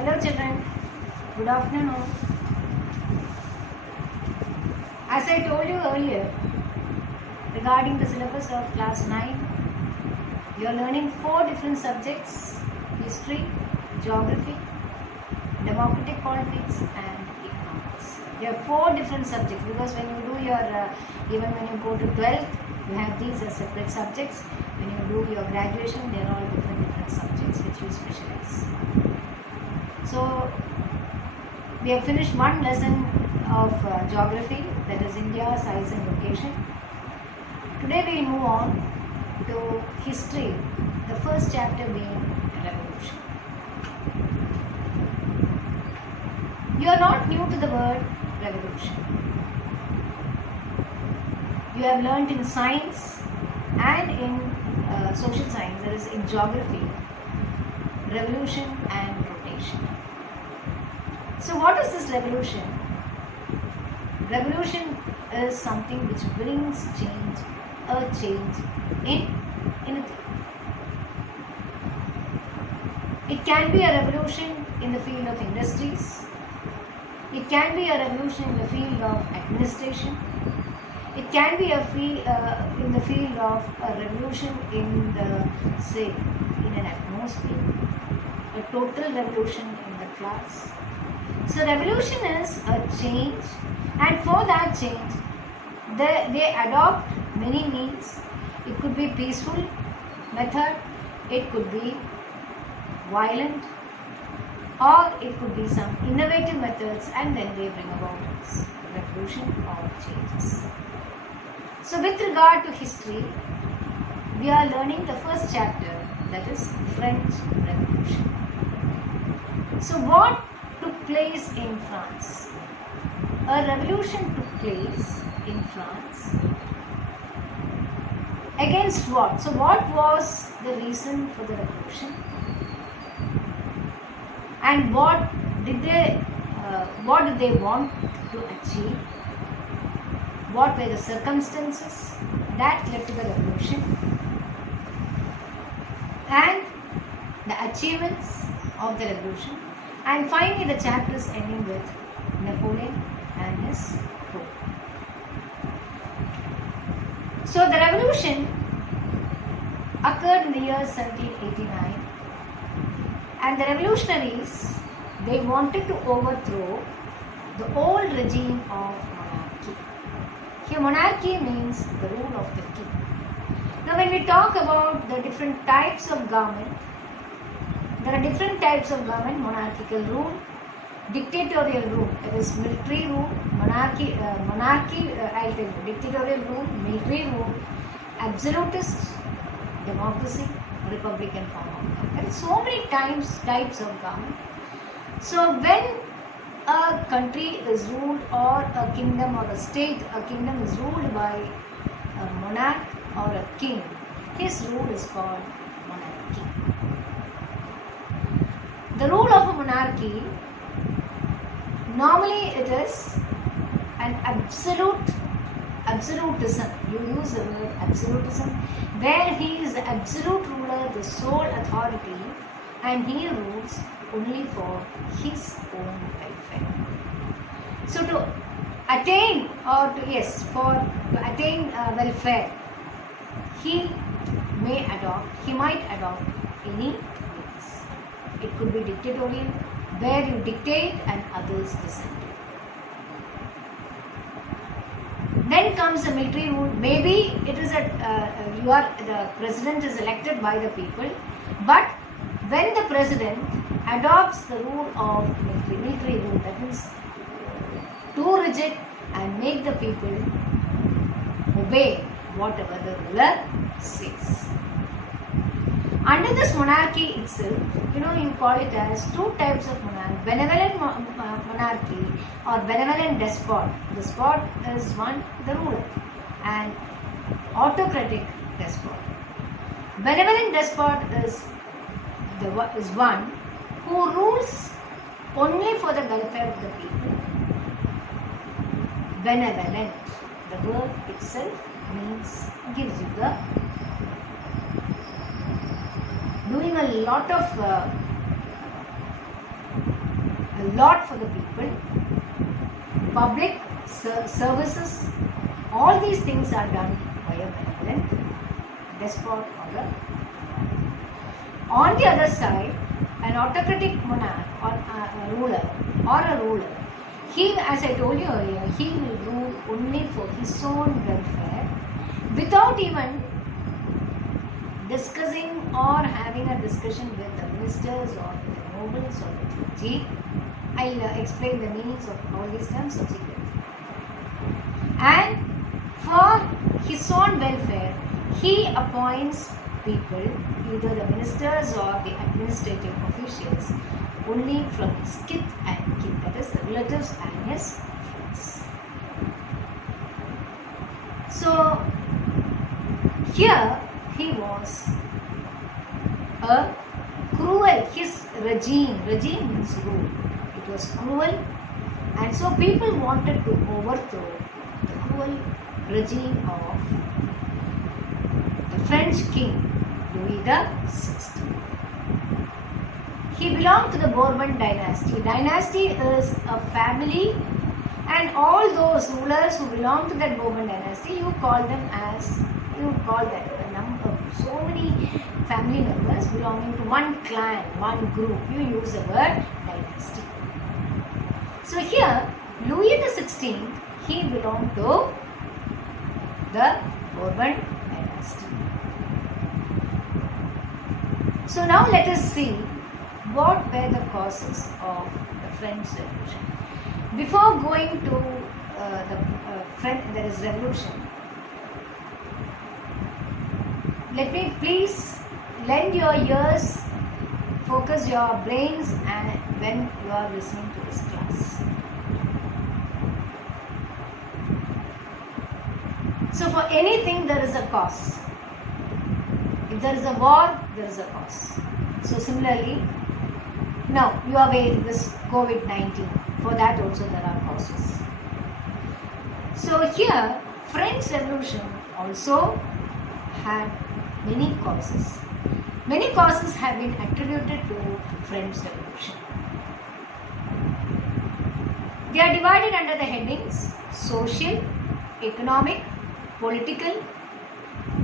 Hello children, good afternoon. As I told you earlier regarding the syllabus of class 9, you are learning 4 different subjects: history, geography, democratic politics and economics. You have 4 different subjects because when you do your, even when you go to 12th, you have these as separate subjects. When you do your graduation, they are all different subjects which you specialize. So, we have finished one lesson of geography, that is India, size and location. Today we will move on to history, the first chapter being revolution. You are not new to the word revolution. You have learnt in science and in social science, that is in geography, revolution and rotation. So what is this revolution? Revolution is something which brings change, a change in anything. It can be a revolution in the field of industries. It can be a revolution in the field of administration. It can be in the field of a revolution in the, say, in an atmosphere, a total revolution in the class. So revolution is a change, and for that change they adopt many means. It could be peaceful method, it could be violent, or it could be some innovative methods, and then they bring about this revolution or changes. So with regard to history, we are learning the first chapter, that is French Revolution. So what took place in France? A revolution took place in France. Against what? So what was the reason for the revolution? And what did they want to achieve? What were the circumstances that led to the revolution? And the achievements of the revolution. And finally the chapter is ending with Napoleon and his court. So the revolution occurred in the year 1789, and the revolutionaries, they wanted to overthrow the old regime of monarchy. Here monarchy means the rule of the king. Now when we talk about the different types of government, there are different types of government: monarchical rule, dictatorial rule, that is military rule, monarchy, I'll tell you, dictatorial rule, military rule, absolutist, democracy, republican form of government. There are so many types of government. So when a country is ruled, or a kingdom or a state, a kingdom is ruled by a monarch or a king, his rule is called monarchy. The rule of a monarchy, normally it is an absolutism. You use the word absolutism, where he is the absolute ruler, the sole authority, and he rules only for his own welfare. So to attain welfare, he might adopt any means. It could be dictatorial, where you dictate and others listen. Then comes the military rule. Maybe it is the president is elected by the people, but when the president adopts the rule of military rule, that means too rigid and make the people obey whatever the ruler says. Under this monarchy itself, you call it as 2 types of monarchy: benevolent monarchy or benevolent despot. Despot is one, the ruler, and autocratic despot. Benevolent despot is one who rules only for the welfare of the people. Benevolent, the word itself gives you the doing a lot of a lot for the people. Public services, all these things are done by a benevolent despot or a. On the other side, an autocratic monarch or a ruler, he, as I told you earlier, he will rule only for his own welfare without even discussing or having a discussion with the ministers or with the nobles or the clergy. I'll explain the meanings of all these terms subsequently. And for his own welfare, he appoints people, either the ministers or the administrative officials, only from his kith and kin, that is the relatives and his friends. So here he was a cruel, his regime means rule. It was cruel, and so people wanted to overthrow the cruel regime of the French king Louis XVI. He belonged to the Bourbon dynasty. Dynasty is a family, and all those rulers who belong to that Bourbon dynasty, you call that a number, so many family members belonging to one clan, one group. You use the word dynasty. So here, Louis XVI, he belonged to the Bourbon dynasty. So now let us see what were the causes of the French Revolution. Before going to there is revolution, let me please lend your ears, focus your brains, and when you are listening to this class. So for anything there is a cause. If there is a war, there is a cause. So similarly, now you are aware this COVID-19. For that also there are causes. So here, French Revolution also had many causes. Many causes have been attributed to French Revolution. They are divided under the headings social, economic, political,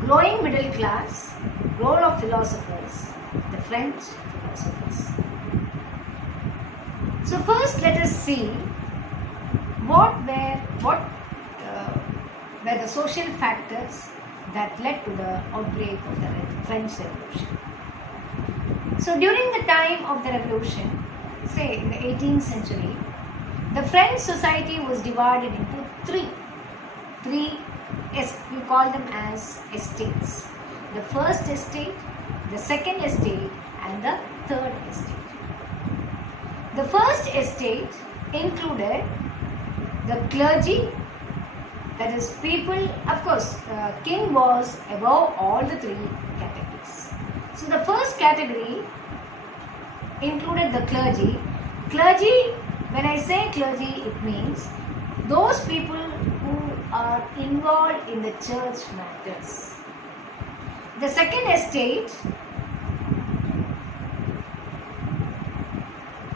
growing middle class, role of philosophers, the French philosophers. So first let us see what were the social factors that led to the outbreak of the French Revolution. So during the time of the Revolution, say in the 18th century, the French society was divided into three, we call them as estates. The first estate, the second estate, and the third estate. The first estate included the clergy, that is people, of course, king was above all the three categories. So the first category included the clergy. Clergy, when I say clergy, it means those people who are involved in the church matters. The second estate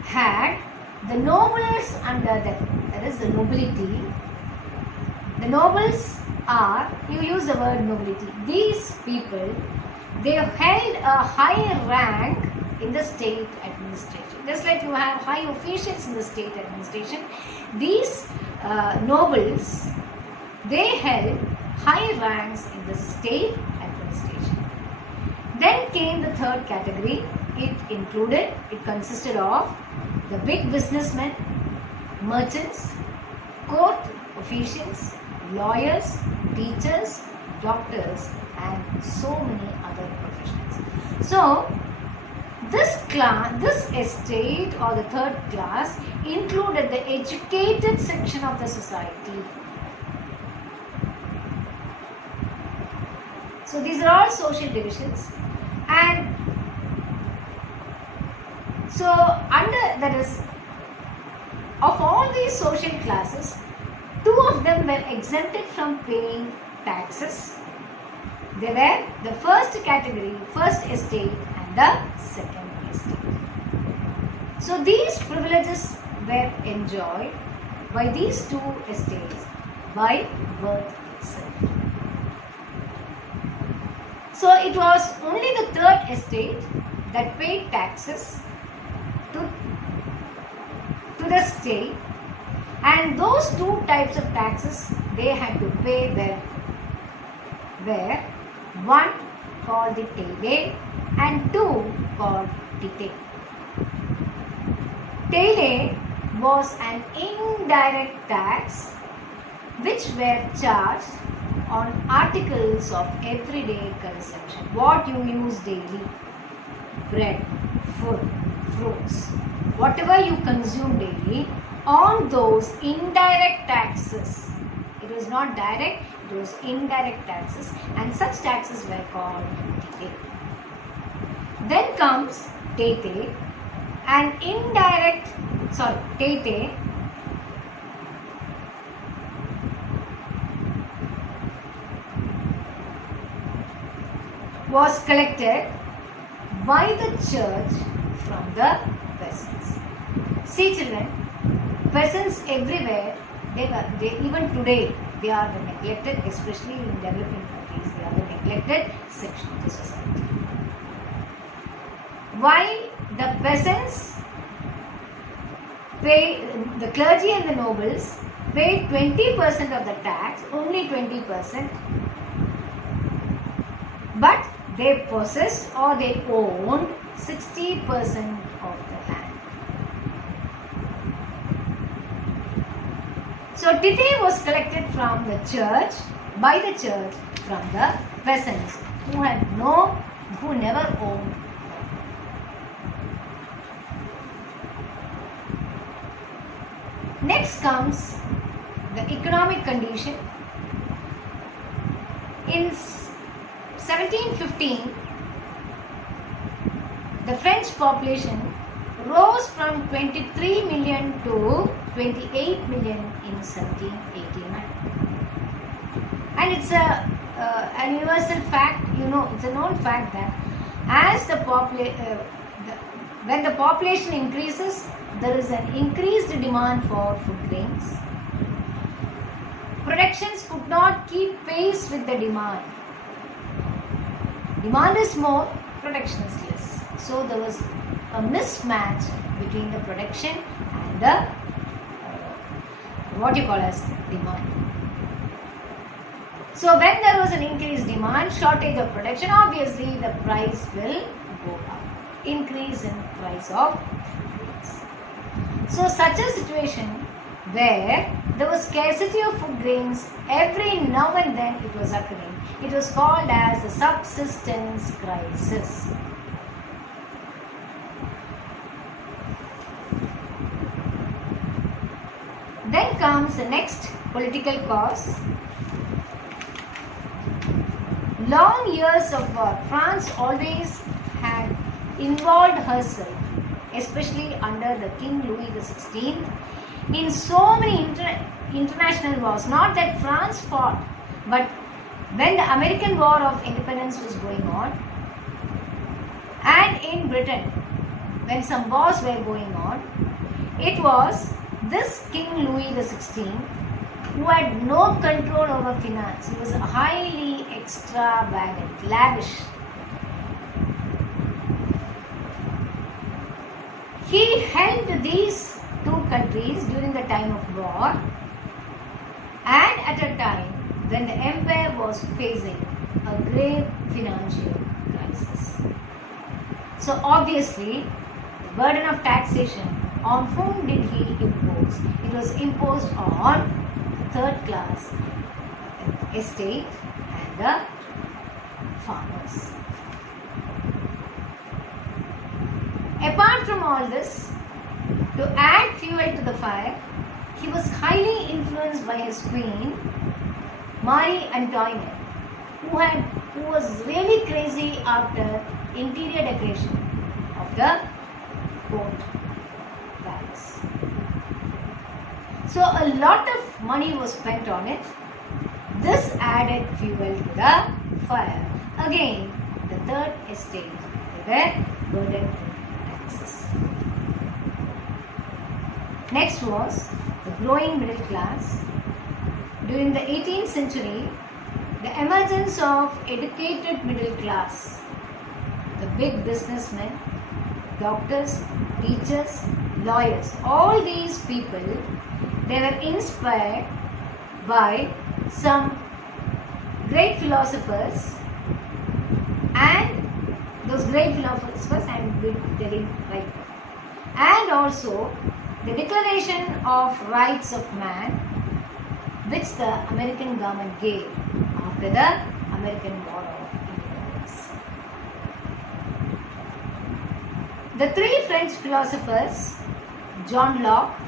had the nobles under them, that is the nobility. The nobles are, you use the word nobility, these people, they held a high rank in the state administration. Just like you have high officials in the state administration, these nobles, they held high ranks in the state administration. Then came the third category. It consisted of the big businessmen, merchants, court officials, lawyers, teachers, doctors, and so many other professions. So this estate or the third class included the educated section of the society. So these are all social divisions, and so that is, of all these social classes, two of them were exempted from paying taxes. They were the first category, first estate, and the second estate. So these privileges were enjoyed by these two estates by birth itself. So it was only the third estate that paid taxes to the state, and those two types of taxes they had to pay were one called the taille and two called titte. Taille was an indirect tax which were charged on articles of everyday consumption. What you use daily, bread, food, fruits, whatever you consume daily, on those indirect taxes. It was not direct, it was indirect taxes, and such taxes were called titte. Then comes titte, an indirect, titte was collected by the church from the peasants. See children, peasants everywhere, even today, they are the neglected, especially in developing countries, they are the neglected section of the society. Why the peasants pay, the clergy and the nobles pay 20% of the tax, only 20%, but they possessed or they owned 60% of the land. So titte was collected from the church, by the church, from the peasants who never owned. Next comes the economic condition. In 1715, the French population rose from 23 million to 28 million in 1789. And it's an universal fact, it's a known fact that as when the population increases, there is an increased demand for food grains. Productions could not keep pace with the demand. Demand is more, production is less. So there was a mismatch between the production and the what you call as demand. So when there was an increased demand, shortage of production, obviously the price will go up. Increase in price of food grains. So such a situation where there was scarcity of food grains, every now and then it was occurring. It was called as a subsistence crisis. Then comes the next political cause. Long years of war, France always had involved herself, especially under the King Louis XVI, in so many international wars. Not that France fought, but when the American War of Independence was going on, and in Britain, when some wars were going on, it was this King Louis XVI who had no control over finance. He was highly extravagant, lavish. He helped these two countries during the time of war and at a time when the empire was facing a grave financial crisis. So obviously, the burden of taxation, on whom did he impose? It was imposed on the third class estate and the farmers. Apart from all this, to add fuel to the fire, he was highly influenced by his queen, Marie Antoinette, who was really crazy after interior decoration of the court palace. So a lot of money was spent on it. This added fuel to the fire. Again, the third estate, they were burdened with taxes. Next was the growing middle class. During the 18th century, the emergence of educated middle class, the big businessmen, doctors, teachers, lawyers, all these people, they were inspired by some great philosophers, and those great philosophers I am telling right now, and also the Declaration of Rights of Man, which the American government gave after the American War of Independence. The three French philosophers, John Locke,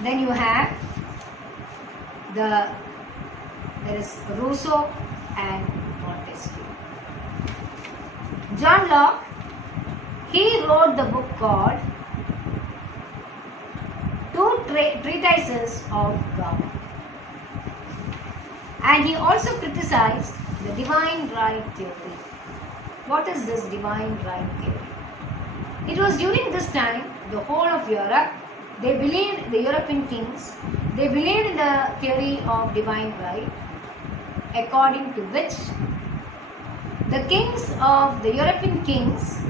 then you have there is Rousseau and Montesquieu. John Locke, he wrote the book called Two Treatises of Government, and he also criticized the divine right theory. What is this divine right theory? It was during this time the whole of Europe, they believed, the European kings, they believed in the theory of divine right, according to which the kings of the European kings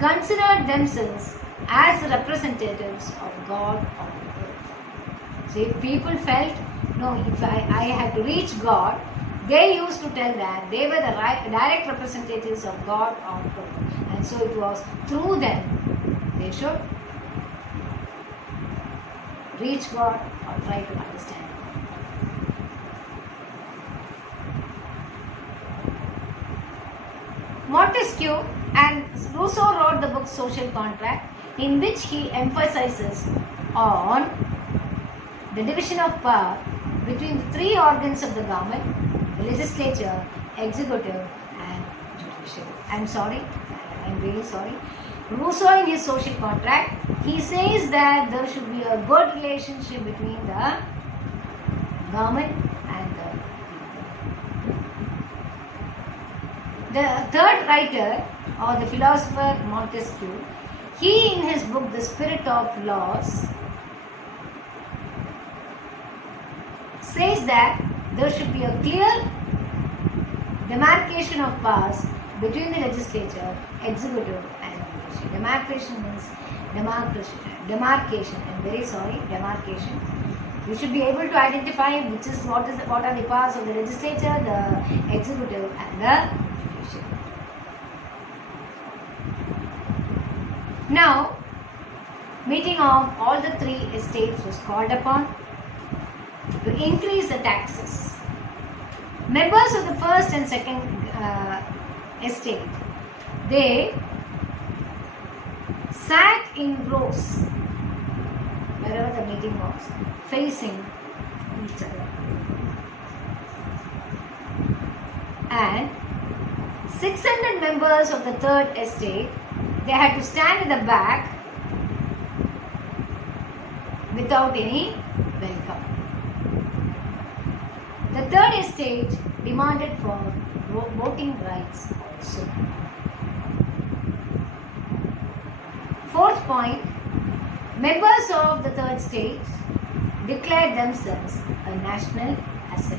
considered themselves as the representatives of God on earth. So if people felt, no, if I have to reach God, they used to tell that they were the direct representatives of God on earth. And so it was through them they should reach God or try to understand. Montesquieu and Rousseau wrote the book Social Contract, in which he emphasizes on the division of power between the three organs of the government, the legislature, executive and judiciary. I'm really sorry. Rousseau in his Social Contract, he says that there should be a good relationship between the government and the people. The third writer or the philosopher Montesquieu, he in his book The Spirit of Laws says that there should be a clear demarcation of powers between the legislature, executive and judiciary. Demarcation means demarcation. I'm very sorry, demarcation. You should be able to identify what are the powers of the legislature, the executive and the judiciary. Now, meeting of all the three estates was called upon to increase the taxes. Members of the first and second estate, they sat in rows wherever the meeting was, facing each other. And 600 members of the third estate, they had to stand in the back without any welcome. The third estate demanded for voting rights also. Fourth point, members of the third estate declared themselves a national asset.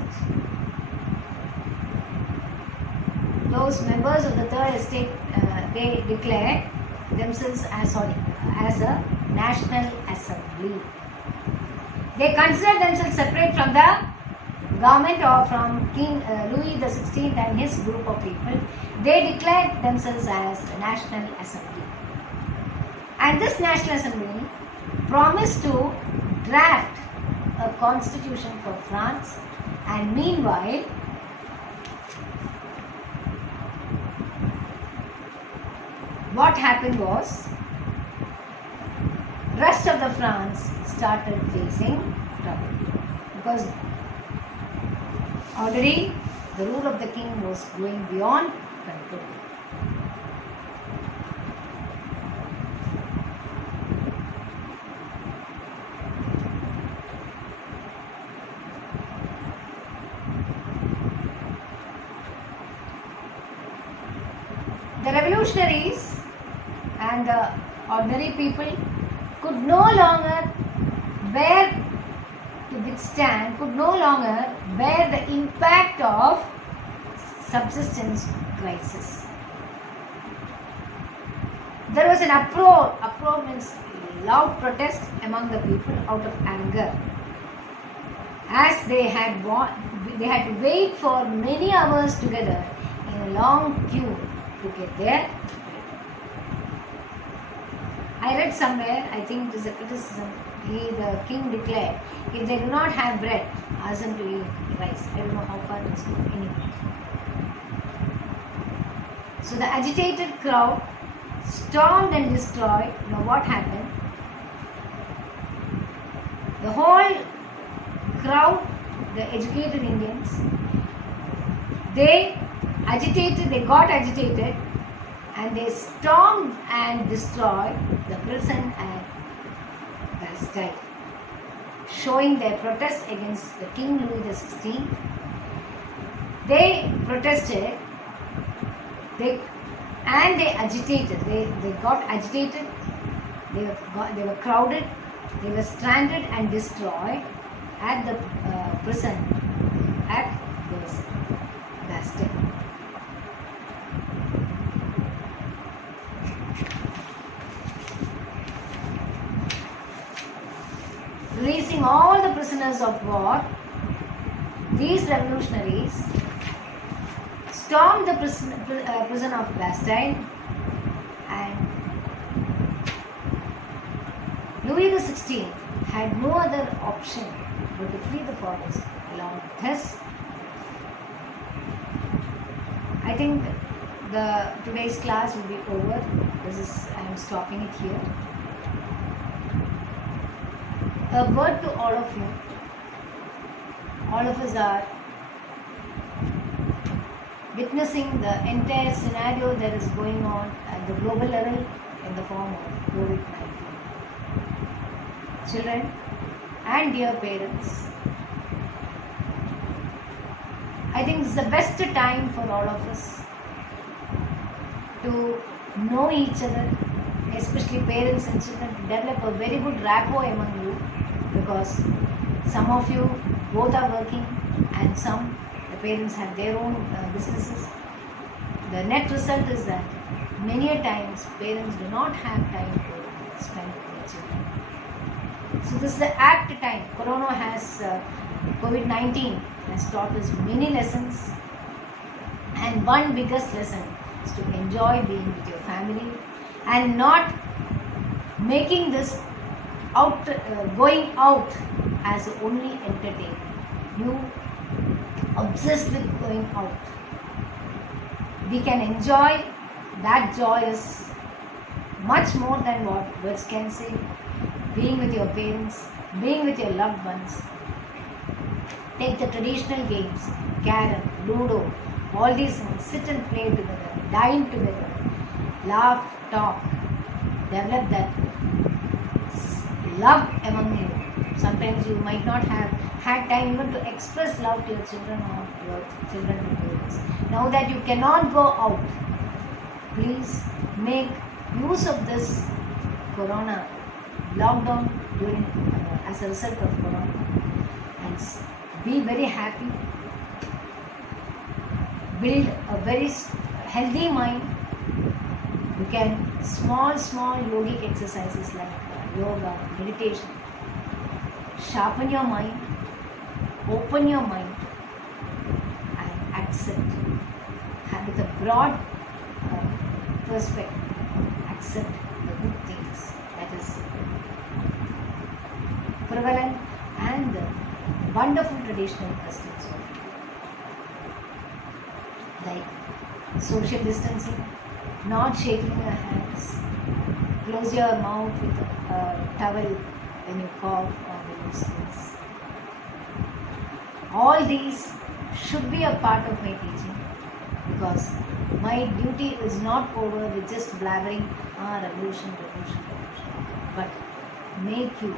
Those members of the third estate, they declared themselves as a national assembly. They considered themselves separate from the government or from King Louis XVI and his group of people. They declared themselves as the National Assembly. And this National Assembly promised to draft a constitution for France, and meanwhile what happened was rest of the France started facing trouble because already the rule of the king was going beyond control. The revolutionaries and the ordinary people, could no longer bear to withstand, could no longer bear the impact of subsistence crisis. There was an uproar means loud protest among the people out of anger, as they had to wait for many hours together in a long queue to get their bread. I read somewhere, I think it is a criticism, the king declared, if they do not have bread, ask them to eat rice. I don't know how far it's going anyway. So the agitated crowd stormed and destroyed. Now what happened? The whole crowd, the educated Indians, they got agitated and they stormed and destroyed the prison at Bastille, showing their protest against the King Louis XVI. They protested, they agitated, they got agitated, they were crowded, they were stranded and destroyed at the prison at Bastille. Releasing all the prisoners of war, these revolutionaries stormed the prison of Bastille, and Louis XVI had no other option but to flee the forest along with his. I think today's class will be over. I am stopping it here. A word to all of you. All of us are witnessing the entire scenario that is going on at the global level in the form of COVID-19. Children and dear parents, I think this is the best time for all of us to know each other, especially parents and children, to develop a very good rapport among you, because some of you both are working and the parents have their own businesses. The net result is that many a times parents do not have time to spend with their children. So this is the apt time. COVID-19 has taught us many lessons, and one biggest lesson is to enjoy being with your family and not making this going out as the only entertainment. You obsessed with going out. We can enjoy that joy is much more than what words can say. Being with your parents, being with your loved ones. Take the traditional games, carom, ludo, all these things. Sit and play together, dine together, laugh, talk, develop that love among you. Sometimes you might not have had time even to express love to your children or your children to parents. Now that you cannot go out, please make use of this corona lockdown during as a result of corona, and be very happy. Build a very healthy mind. You can small yogic exercises like yoga, meditation. Sharpen your mind, open your mind, and accept. With a broad perspective, accept the good things that is prevalent and the wonderful traditional customs like social distancing, not shaking your hands, close your mouth with a towel when you cough or when you sneeze. All these should be a part of my teaching, because my duty is not over with just blabbering revolution, but make you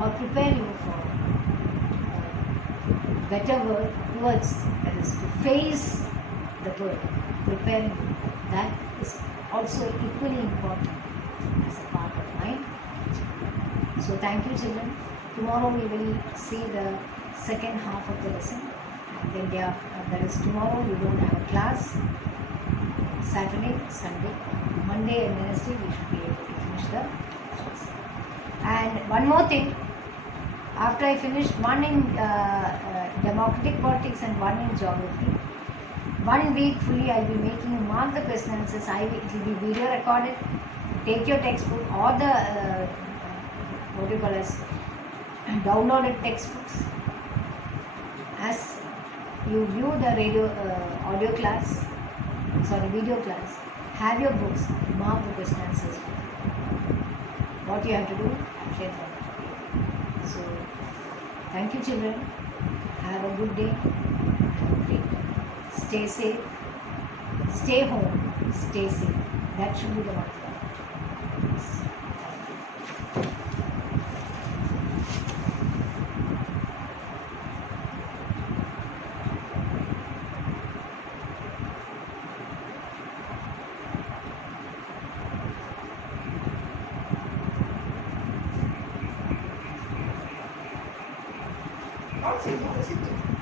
or prepare you for a better world towards, that is to face the world, preparing you. That is also equally important as a part of my teaching. So thank you, children. Tomorrow we will see the second half of the lesson. And then that is tomorrow we don't have a class. Saturday, Sunday, Monday and Wednesday we should be able to finish the class. And one more thing, after I finish one in democratic politics and one in geography, 1 week fully I will be making you mark the question answers. It will be video recorded. Take your textbook or the downloaded textbooks. As you view the audio class, video class, have your books, mark the question answers. What you have to do, share that. So, thank you, children. Have a good day. Have a great day. Stay safe. Stay home. Stay safe. That should be the mantra. Yes. Thank you.